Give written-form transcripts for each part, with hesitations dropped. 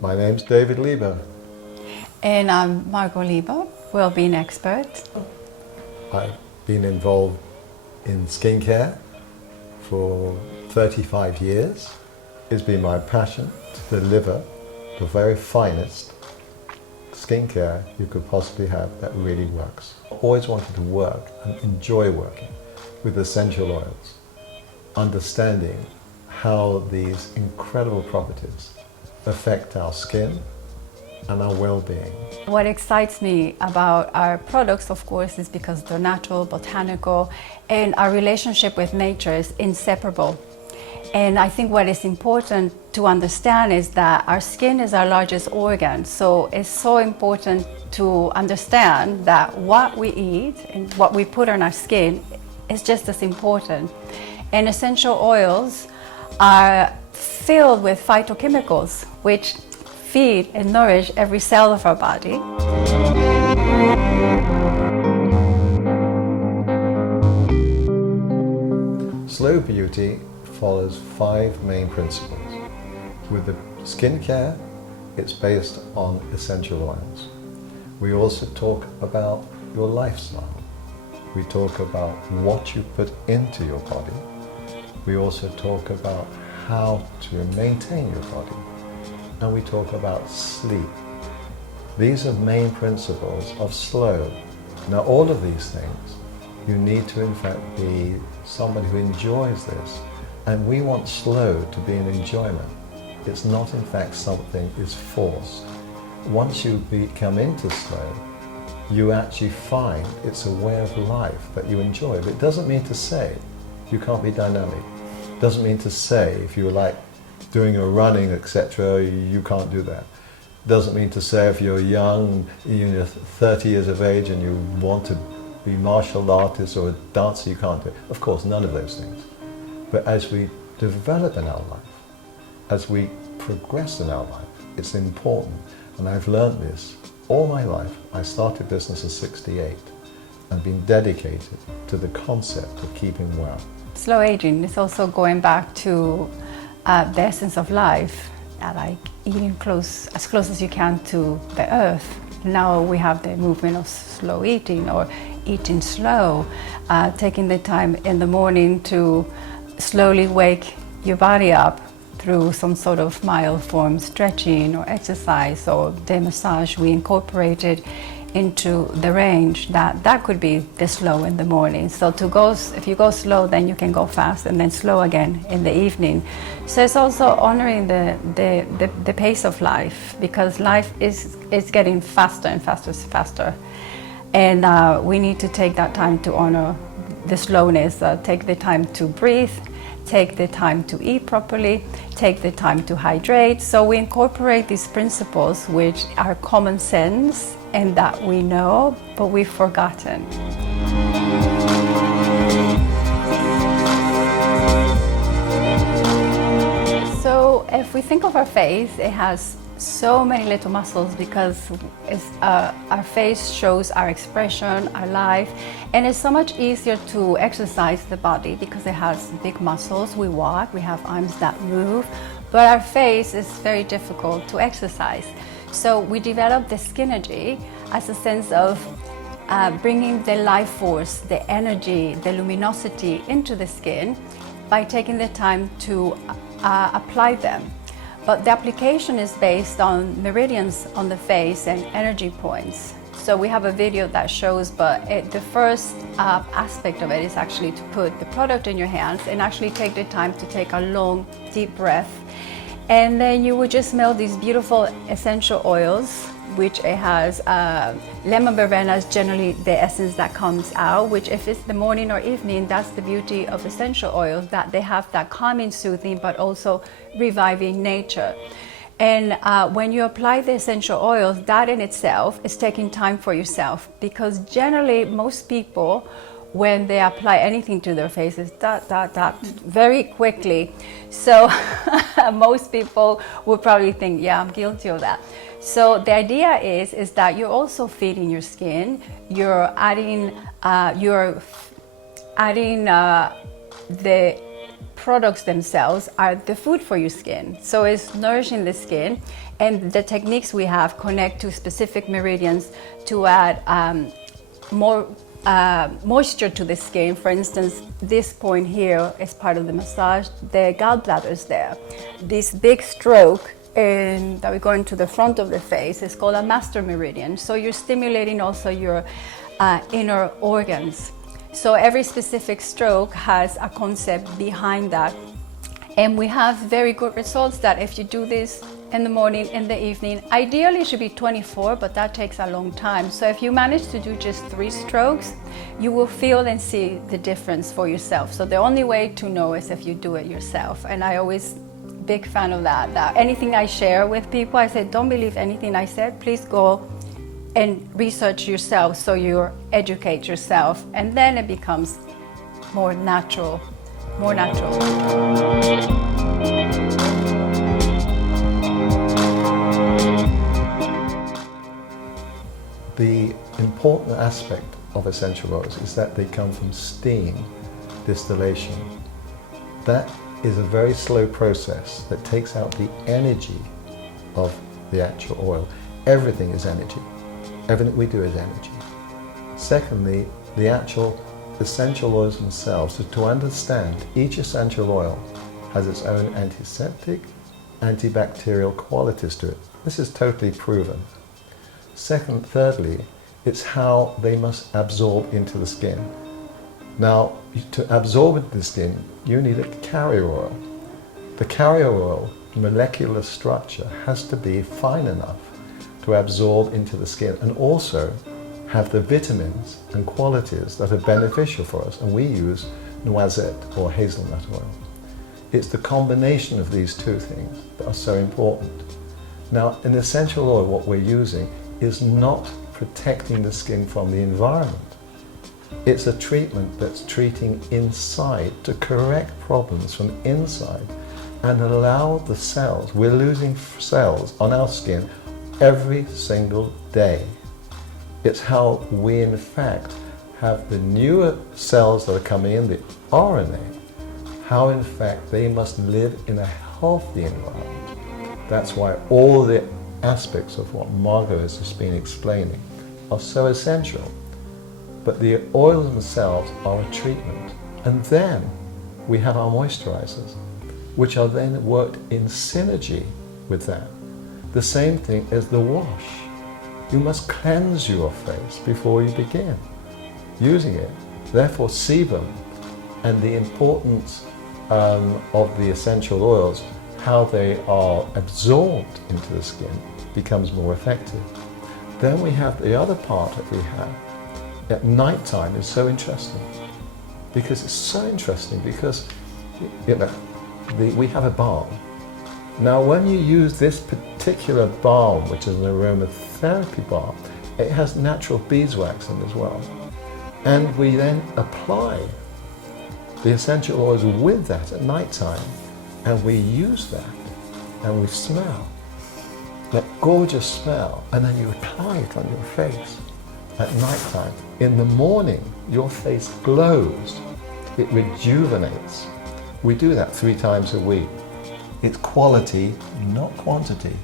My name's David Lieber. And I'm Margot Lieber, well-being expert. I've been involved in skincare for 35 years. It's been my passion to deliver the very finest skincare you could possibly have that really works. I always wanted to work and enjoy working with essential oils, understanding how these incredible properties affect our skin and our well-being. What excites me about our products, of course, is because they're natural, botanical, and our relationship with nature is inseparable. And I think what is important to understand is that our skin is our largest organ, so it's so important to understand that what we eat and what we put on our skin is just as important. And essential oils are filled with phytochemicals, which feed and nourish every cell of our body. Slow beauty follows 5 main principles. With the skincare, it's based on essential oils. We also talk about your lifestyle. We talk about what you put into your body. We also talk about how to maintain your body. And we talk about sleep. These are main principles of slow. Now all of these things, you need to in fact be somebody who enjoys this. And we want slow to be an enjoyment. It's not in fact something is forced. Once you come into slow, you actually find it's a way of life that you enjoy. But it doesn't mean to say you can't be dynamic. It doesn't mean to say if you like doing a running, etc., you can't do that. It doesn't mean to say if you're young, you're 30 years of age and you want to be a martial artist or a dancer, you can't do it. Of course, none of those things. But as we develop in our life, as we progress in our life, it's important. And I've learned this all my life. I started business at 68 and been dedicated to the concept of keeping well. Slow aging is also going back to the essence of life, like eating as close as you can to the earth. Now we have the movement of slow eating or eating slow, taking the time in the morning to slowly wake your body up through some sort of mild form stretching or exercise or the massage. We incorporated into the range that could be the slow in the morning. So if you go slow, then you can go fast and then slow again in the evening. So it's also honoring the pace of life, because life is getting faster and faster. And we need to take that time to honor the slowness, take the time to breathe, take the time to eat properly, take the time to hydrate. So we incorporate these principles which are common sense and that we know, but we've forgotten. So if we think of our face, it has so many little muscles because our face shows our expression, our life, and it's so much easier to exercise the body because it has big muscles. We walk, we have arms that move, but our face is very difficult to exercise. So we developed the Skinergy as a sense of bringing the life force, the energy, the luminosity into the skin by taking the time to apply them. But the application is based on meridians on the face and energy points. So we have a video that shows, but the first aspect of it is actually to put the product in your hands and actually take the time to take a long, deep breath. And then you would just smell these beautiful essential oils, which it has lemon verbena is generally the essence that comes out, which if it's the morning or evening, that's the beauty of essential oils, that they have that calming, soothing, but also reviving nature. And when you apply the essential oils, that in itself is taking time for yourself, because generally most people, when they apply anything to their faces, very quickly. So most people would probably think, yeah, I'm guilty of that. So the idea is that you're also feeding your skin, you're adding the products themselves are the food for your skin. So it's nourishing the skin, and the techniques we have connect to specific meridians to add more moisture to the skin. For instance, this point here is part of the massage. The gallbladder is there. This big stroke that we go into the front of the face is called a master meridian. So you're stimulating also your inner organs. So every specific stroke has a concept behind that. And we have very good results that if you do this in the morning, in the evening, ideally it should be 24, but that takes a long time. So if you manage to do just 3 strokes, you will feel and see the difference for yourself. So the only way to know is if you do it yourself. And I always big fan of that anything I share with people, I say, don't believe anything I said, please go and research yourself, so you educate yourself, and then it becomes more natural. The important aspect of essential oils is that they come from steam distillation. That is a very slow process that takes out the energy of the actual oil. Everything is energy. Everything we do is energy. Secondly, the actual essential oils themselves, so to understand each essential oil has its own antiseptic, antibacterial qualities to it. This is totally proven. Thirdly, it's how they must absorb into the skin. Now, to absorb into the skin, you need a carrier oil. The carrier oil molecular structure has to be fine enough to absorb into the skin and also have the vitamins and qualities that are beneficial for us, and we use noisette or hazelnut oil. It's the combination of these two things that are so important. Now, in essential oil, what we're using is not protecting the skin from the environment. It's a treatment that's treating inside to correct problems from inside and allow the cells. We're losing cells on our skin every single day. It's how we in fact have the newer cells that are coming in, the RNA, how in fact they must live in a healthy environment. That's why all the aspects of what Margot has just been explaining are so essential. But the oils themselves are a treatment. And then we have our moisturizers, which are then worked in synergy with that. The same thing as the wash. You must cleanse your face before you begin using it. Therefore, sebum and the importance of the essential oils, how they are absorbed into the skin, becomes more effective. Then we have the other part that we have at night time is so interesting because we have a balm. Now, when you use this particular balm, which is an aromatherapy balm, it has natural beeswax in it as well. And we then apply the essential oils with that at night time, and we use that, and we smell that gorgeous smell, and then you apply it on your face at night time. In the morning, your face glows, it rejuvenates. We do that 3 times a week. It's quality, not quantity.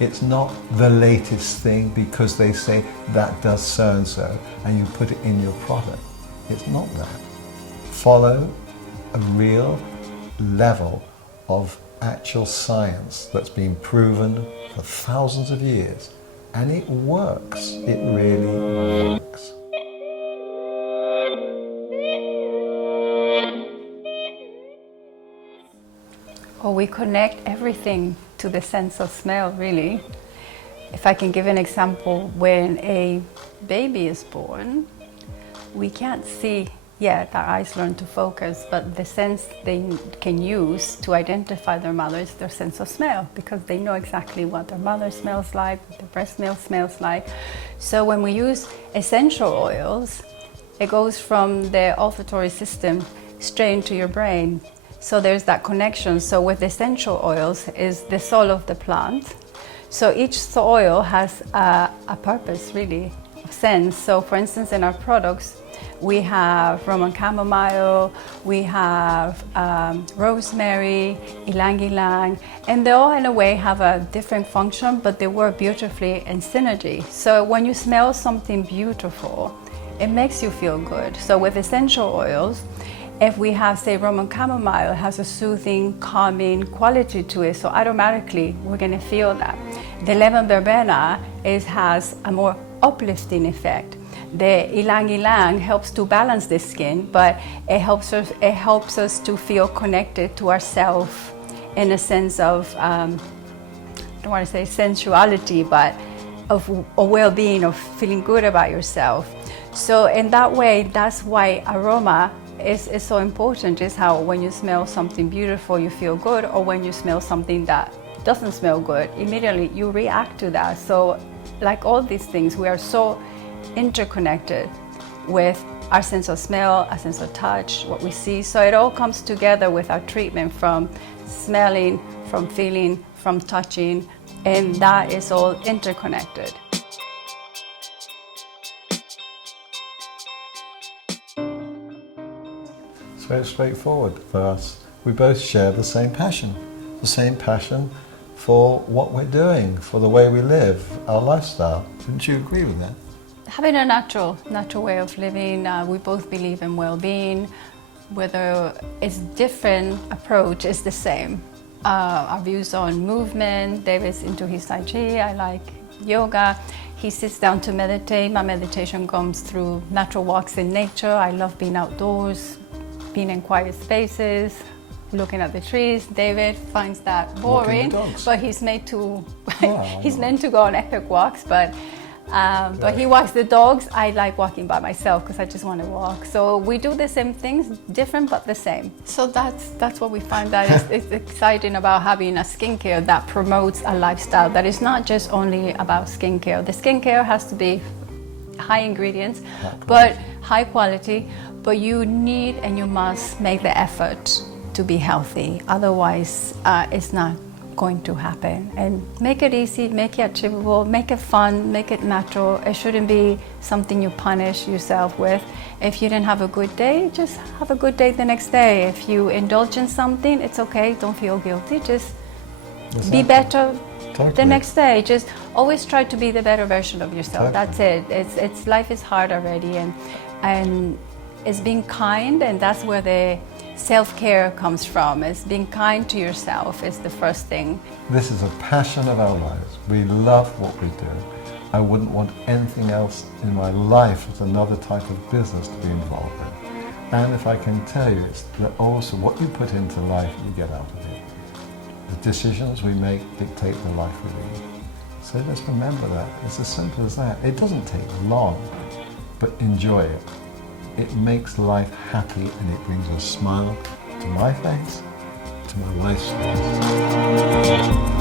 It's not the latest thing because they say that does so and so and you put it in your product. It's not that. Follow a real level of actual science that's been proven for thousands of years, and it works. It really works. Well, we connect everything to the sense of smell, really. If I can give an example, when a baby is born, we can't see yet, our eyes learn to focus, but the sense they can use to identify their mother is their sense of smell, because they know exactly what their mother smells like, what their breast milk smells like. So when we use essential oils, it goes from the olfactory system straight into your brain. So there's that connection. So with essential oils is the soul of the plant. So each oil has a purpose, really, of sense. So for instance, in our products, we have Roman chamomile, we have rosemary, ylang ylang, and they all in a way have a different function, but they work beautifully in synergy. So when you smell something beautiful, it makes you feel good. So with essential oils, if we have, say, Roman chamomile, it has a soothing, calming quality to it, so automatically we're gonna feel that. The lemon verbena has a more uplifting effect. The ylang ylang helps to balance the skin, but it helps us to feel connected to ourselves in a sense of, I don't want to say sensuality, but of a well-being, of feeling good about yourself. So in that way, that's why aroma is so important, is how when you smell something beautiful, you feel good, or when you smell something that doesn't smell good, immediately you react to that. So like all these things, we are so interconnected with our sense of smell, our sense of touch, what we see. So it all comes together with our treatment, from smelling, from feeling, from touching, and that is all interconnected. It's very straightforward for us. We both share the same passion for what we're doing, for the way we live, our lifestyle. Wouldn't you agree with that? Having a natural way of living, we both believe in well-being. Whether it's different approach, is the same. Our views on movement, David's into his Tai Chi, I like yoga. He sits down to meditate. My meditation comes through natural walks in nature. I love being outdoors, being in quiet spaces, looking at the trees. David finds that boring, but he's made to he's meant to go on epic walks, but he walks the dogs. I like walking by myself because I just want to walk. So we do the same things, different but the same. So that's what we find that is exciting about having a skincare that promotes a lifestyle that is not just only about skincare. The skincare has to be high ingredients, but high quality, but you need and you must make the effort to be healthy. Otherwise, it's not going to happen. And make it easy, make it achievable, make it fun, make it natural. It shouldn't be something you punish yourself with. If you didn't have a good day, just have a good day the next day. If you indulge in something, it's okay, don't feel guilty. Just be better the next day. Just always try to be the better version of yourself. That's it. It's life is hard already, and it's being kind, and that's where the self-care comes from. Is being kind to yourself is the first thing. This is a passion of our lives. We love what we do. I wouldn't want anything else in my life as another type of business to be involved in. And if I can tell you, it's that also what you put into life, you get out of it. The decisions we make dictate the life we lead. So let's remember that. It's as simple as that. It doesn't take long, but enjoy it. It makes life happy, and it brings a smile to my face, to my wife's face.